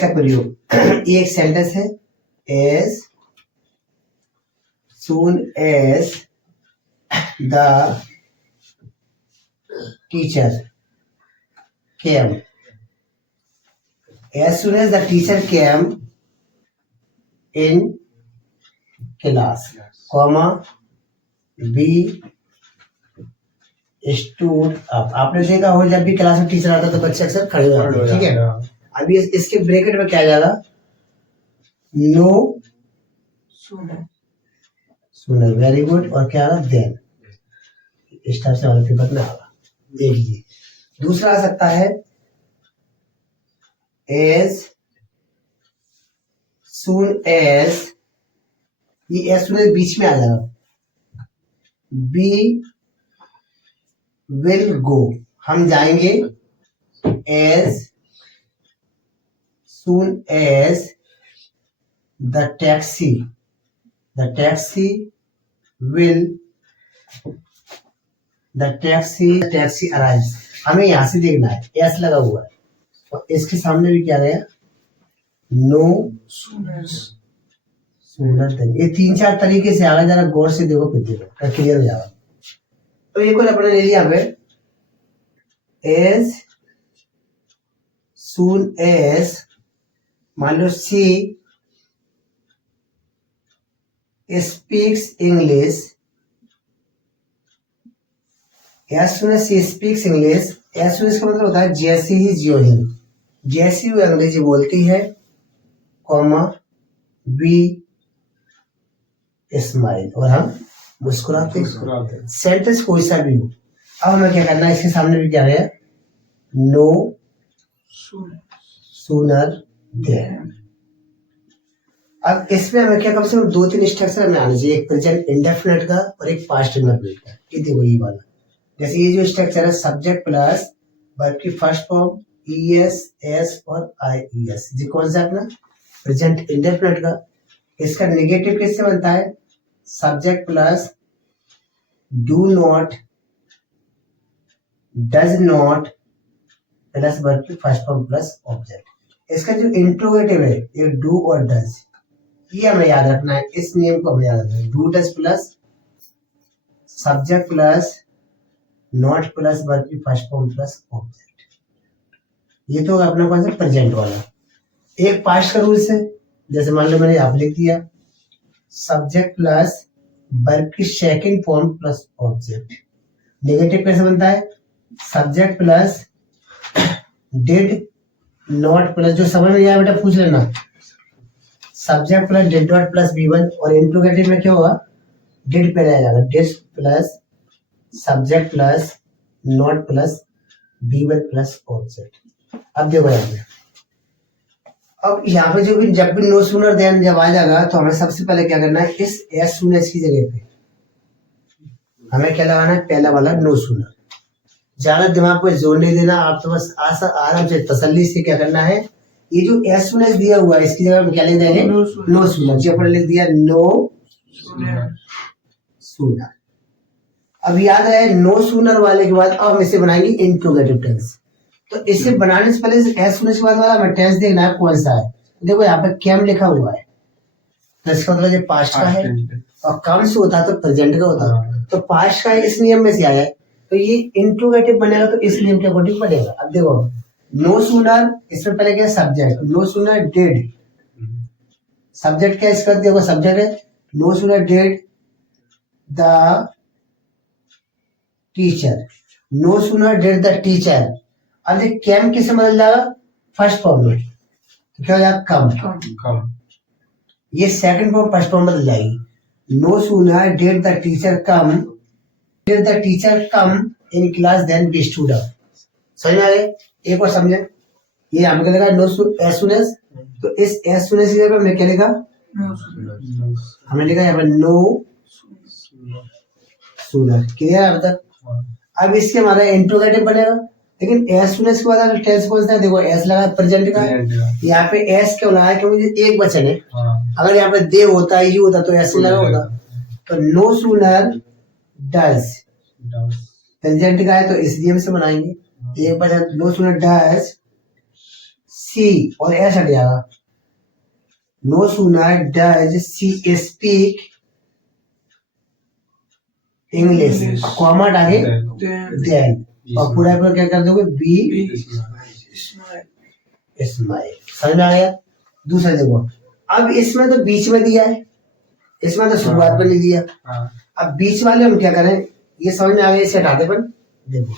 का प्रयोग ये एक सेंटेंस है as soon as the teacher came, as soon as the teacher came in class, comma we stood up. आपने देखा हो जब भी क्लास में टीचर आता तो बच्चे अक्सर खड़े हो जाते हैं, ठीक है। अभी इसके ब्रैकेट में क्या जाएगा, नो सुनर, वेरी गुड, और क्या आ देन, इस टाइप से वाला पेपर में आगा। देखिए दूसरा आ सकता है एज सून एज, ये एज सून एज बीच में आ जाएगा, बी विल गो, हम जाएंगे, as soon as the taxi will the taxi arrives, हमें यहां से देखना है, एस लगा हुआ है और इसके सामने भी क्या गया, नो सूनर देन। ये 3-4 तरीके से आगे जरा गौर से देखो, फिर देखो क्लियर हो जाएगा। तो एक और अपने ले लिया हमें, एज सून एज, मान लो सी speaks English, as soon as she speaks English, as soon as का मतलब होता है जैसे ही, ज्यों ही, जैसी वो अंग्रेजी बोलती है, कॉमा वी स्माइल, और हम मुस्कुराते हैं। सेंटेंस कोई सा भी हो। अब हमें क्या करना है, इसके सामने भी क्या है, नो सूनर देन। अब इसमें हमें क्या, कम से कम 2-3 स्ट्रक्चर हमें आने चाहिए, एक प्रेजेंट इंडेफिनिट का और एक पास्ट इंडेफिनिट का। ये देखो ये वाला, जैसे ये जो स्ट्रक्चर है, सब्जेक्ट प्लस वर्ब की फर्स्ट फॉर्म ईएस एस और आईईएस, ये कौन सा अपना प्रेजेंट इंडेफिनिट का। इसका नेगेटिव किससे बनता है, subject plus do not, does not plus verb की फर्स्ट फॉर्म प्लस ऑब्जेक्ट। इसका जो इंट्रोगेटिव है ये डू और डज, ये हमें याद रखना है, इस नियम को हमें याद रखना है, do does plus subject plus not plus verb की फर्स्ट फॉर्म प्लस ऑब्जेक्ट। ये तो अपना कौन सा प्रेजेंट वाला। एक पास्ट का रूल्स है, जैसे मान लो मैंने यहाँ पे लिख दिया सब्जेक्ट प्लस वर्ब की second form plus object. Negative कैसे बनता है, subject plus did not plus, जो समझ में आया बेटा पूछ लेना, subject plus did not plus B1, और इंट्रोगेटिव में क्या होगा, डिड पहले आ जाएगा, did plus subject plus not plus B1 plus object. अब देखो यहाँ पे, अब यहाँ पे जो भी जब भी नो सूनर देन जब आ जाएगा तो हमें सबसे पहले क्या करना है, इस एस सून एस की जगह पे हमें क्या लगाना है, पहला वाला नो सूनर। ज्यादा दिमाग पे जोर नहीं देना, आप तो बस आराम से तसल्ली से क्या करना है, ये जो एस सून एस दिया हुआ है इसकी जगह हम क्या लिख देंगे, नो सूनर। जो अपन लिख दिया नो सूनर। अब याद रहे नो सूनर वाले के बाद अब हम इसे बनाएंगे इंट्रोगेटिव टेंस। तो इसे बनाने से पहले एस सूनर के बाद वाला हमें टेंस देखना है कौन सा है। देखो यहाँ पे कैम लिखा हुआ है, तो इसका मतलब ये पास्ट का है, और कम से होता तो प्रेजेंट का होता, तो पास्ट का इस नियम में से आया है, तो ये इंट्रोगेटिव बनेगा तो इस नियम के अकॉर्डिंग बनेगा। अब देखो नो सूनर, इसमें पहले क्या subject, no sooner did, subject क्या इसका, देखो सब्जेक्ट है, no sooner did the teacher, no sooner did the teacher. अब ये कैम किसे बदल जाएगा, फर्स्ट फॉर्म में, तो क्या हो जाएगा कम, ये सेकंड फॉर्म फर्स्ट फॉर्म बदल जाएगी, no sooner did the teacher come in class then we stood up. समझ में आ गए, एक और समझे, ये यहाँ पे क्या नो एस सून एस, तो इस एस सून एस की जगह मैं क्या लिखा, हमने लिखा यहाँ पर नो सूनर। क्लियर है अब तक। अब इसके हमारा इंट्रोगेटिव बनेगा, लेकिन एस सून एस के बाद अगर टेंस कौन सा है, देखो एस लगा प्रेजेंट का, यहाँ पे एस क्यों लगा है, क्योंकि एक वचन है, अगर यहाँ पे दे होता यू होता तो एस लगा होता। तो नो सूनर डज, प्रेजेंट का है तो इस नियम से बनाएंगे, एक वचन नो सूनर डज सी और एस हट जाएगा। No sooner does she speak English, comma डाले देन, और पूरा पूरा क्या कर दोगे, बी स्माइल। समझ में आ गया। दूसरा देखो, अब इसमें तो बीच में दिया है, इसमें तो शुरुआत में नहीं दिया। अब बीच वाले हम क्या करें, ये समझ में आ गया, इसे हटाते अपन। देखो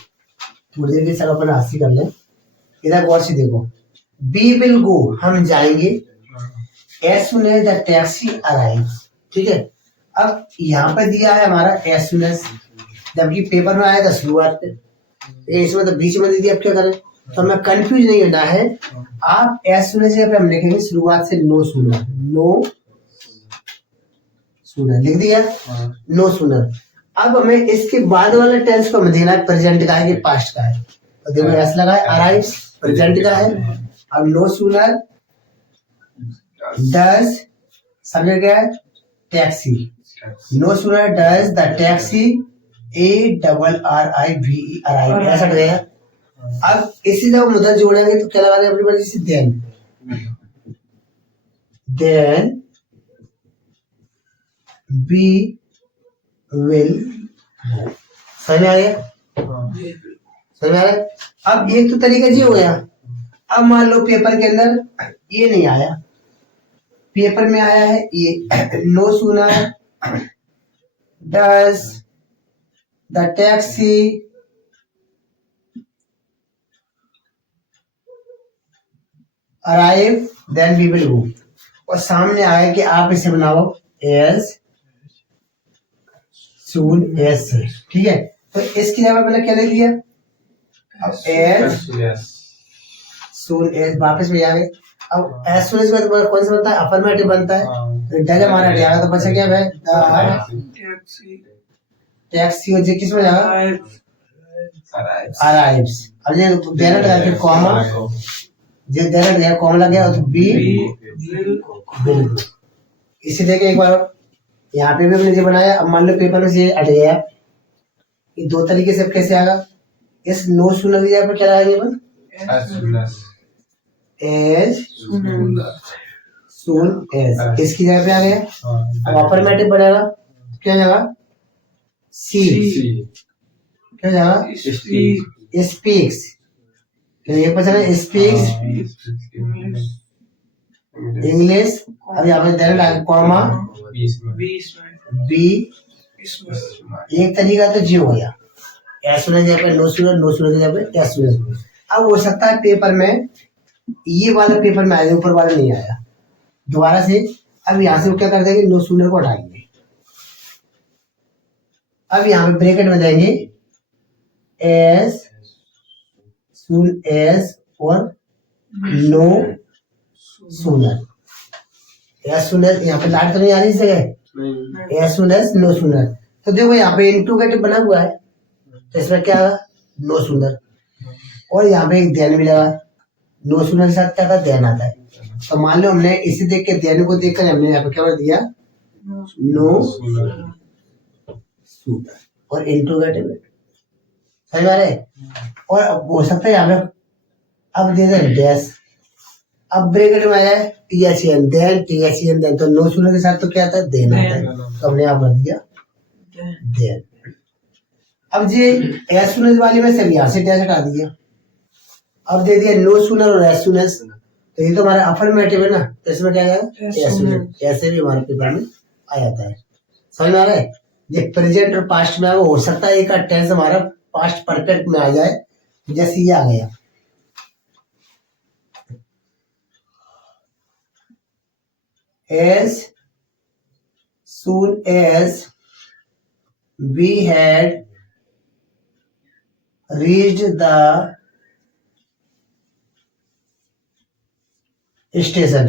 थोड़ी देर के सब अपन हासिल कर लें, इधर गौर से देखो, बी विल गो, हम जाएंगे, as soon as the taxi arrives, ठीक है। अब यहाँ पे दिया है हमारा एज सुन एज, जबकि पेपर में आया था शुरुआत पे, इसमें तो बीच में दे दिया। अब क्या करें, तो हमें कंफ्यूज नहीं होना है। आप एज सुन एज पे हम लिखेंगे शुरुआत से नो सूनर, नो सूनर लिख दिया, नो सूनर। अब हमें इसके बाद वाला टेंस को हमें देना है, प्रेजेंट का है कि पास्ट का है। तो देखो एस लगा है, अराइव्स प्रेजेंट का है। अब नो सूनर डज सब्जेक्ट क्या है, taxi, no sooner does the taxi ARRIVE arrive, ऐसा रहेगा। अब इसी जगह मुद्दा जोड़ेंगे तो क्या लगाने अपनी मर्जी से, देन बी विल, समझ में आ गया, समझ में आ गया। अब एक तो तरीका ये हो गया। अब मान लो पेपर के अंदर ये नहीं आया, पेपर में आया है ये, no sooner does the taxi arrive then we will go, और सामने आया कि आप इसे बनाओ एज सून एज, ठीक है। तो इसकी जगह मैंने क्या ले लिया, अब एज सून एज वापस में आ गए। अब एज सून एज में कौन सा बनता है, अफर्मेटिव बनता है, तो डज हमारा हट जाएगा, तो बचा क्या है, टैक्सी, और किस में जाएगा, अराइव्स। अब ये देना लगा के कॉमा, जो देना लगा कॉमा लग गया, तो बी विल, इसी देखिए एक बार यहाँ पे भी हमने जो बनाया। अब मान लो पेपर में से हट गया, ये दो तरीके से कैसे आएगा, इस नो सूनर की जगह पर क्या आएगा, एज सून एज, इसकी जगह पे आ गया। अब अफर्मेटिव बनेगा, क्या जाएगा, सी, क्या जाएगा, स्पीक्स, ये पता है स्पीक्स इंग्लिश। अब यहाँ पे देना लगा कॉमा बी, एक तरीका तो जी हो गया, एस सुनर जगह पे नो सूनर, नो सूनर की जगह पे एस सूनर। अब हो सकता है पेपर में ये वाला पेपर में आया, ऊपर वाला नहीं आया, दोबारा से। अब यहाँ से वो क्या कर देंगे, नो सूनर को हटाएंगे। अब यहाँ पे ब्रैकेट में देंगे एस सून एज और no sooner, as soon as, यहाँ पे लाइट तो नहीं आ रही इस जगह, as soon as no sooner. तो देखो यहाँ पे इंट्रोगेटिव बना हुआ है, तो इसमें क्या आगा, नो सूनर, और यहाँ पे एक देन भी लगा, नो सूनर के साथ क्या था, देन आता है। तो मान लो हमने इसे देख के देन को देखकर हमने यहाँ पे क्या दिया, नो सूनर और इंट्रोगेटिव, समझ में आ रहे। और हो सकता है यहाँ पे अब दे दें डैश, अब ब्रैकेट में आया है THEN देन, तो नो सूनर के साथ तो क्या आता है, देन आता है, तो हमने यहाँ भर दिया देन। अब ये एस सूनर वाली में से यहाँ से डैश हटा दिया, अब दे दिया नो सूनर और एस सूनर, तो ये तो हमारा अफर्मेटिव है ना, तो इसमें क्या आएगा, एस सूनर, ऐसे भी हमारे पेपर में आ जाता है। समझ में आ रहा है। ये प्रेजेंट और पास्ट में हो सकता है एक टेंस हमारा पास्ट परफेक्ट में आ जाए, जैसे ये आ गया, as soon as we had reached the station,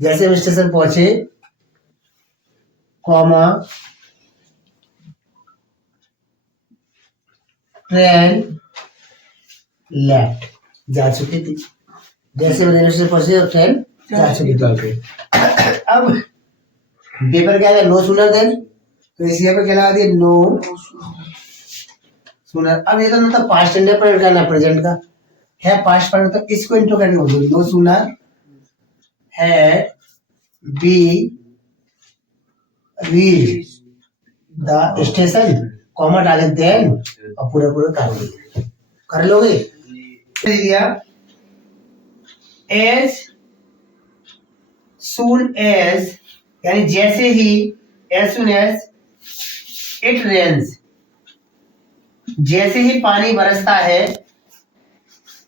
जैसे हम स्टेशन पहुंचे, कॉमा ट्रेन लेफ्ट, जा चुकी थी, जैसे मैंने स्टेशन पहुंचे और ट्रेन जा चुकी थी। अब पेपर क्या है, नो सूनर देन, तो इसी पे क्या लगा दिया, नो सूनर। अब ये तो मतलब पास्ट इंडेफिनिट करना प्रेजेंट का है पास्ट फॉर्म, तो इसको इंट्रोगेटिव बोल दो, no sooner had we reach the station, comma डाले देन, और पूरे पूरे कर लोगे दिया, एज सून एज, यानी जैसे ही, as soon as it rains, जैसे ही पानी बरसता है,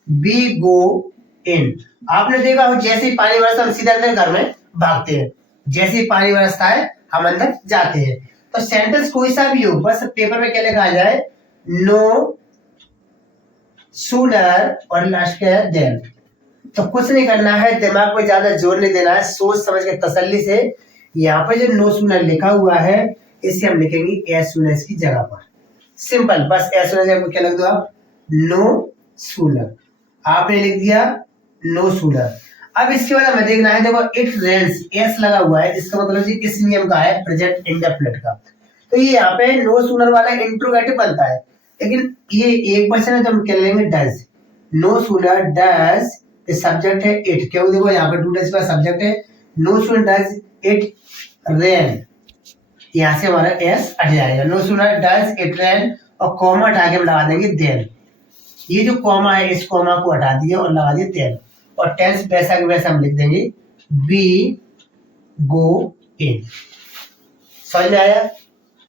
वी गो इन। आपने देखा हो जैसे ही पानी बरसता है हम सीधे अंदर घर में भागते हैं, जैसे ही पानी बरसता है हम अंदर जाते हैं। तो सेंटेंस कोई सा भी हो, बस पेपर में क्या लिखा जाए, नो सूनर और लास्ट क्या है देन। तो कुछ नहीं करना है, दिमाग पे ज्यादा जोर नहीं देना है, सोच समझ के तसल्ली से यहाँ पे जो नो सूनर लिखा हुआ है इसे हम लिखेंगे एज सून एज की जगह पर, सिंपल, बस एज सून एज क्या लिख दो आप, नो सूनर, आपने लिख दिया नो सूनर। अब इसके बाद हमें देखना है, देखो इट रेन्स, एस लगा हुआ है, इसका मतलब जी किस नियम का है, प्रेजेंट इंडेफिनिट का। तो ये यहाँ पे नो सूनर वाला इंट्रोगेटिव बनता है, लेकिन ये एक क्वेश्चन है तो हम क्या लेंगे, does, no sooner does, subject है इट, क्यों देखो यहाँ पे 2 डज का सब्जेक्ट है, no sooner does it rain, यहाँ से हमारा एस हट जाएगा, no sooner does it rain, और कॉमा हटा के हम लगा देंगे देन, ये जो कॉमा है इस कॉमा को हटा दिए और लगा दिए देन, और टेंस वैसा के वैसा हम लिख देंगे वी गो इन। समझ में आया?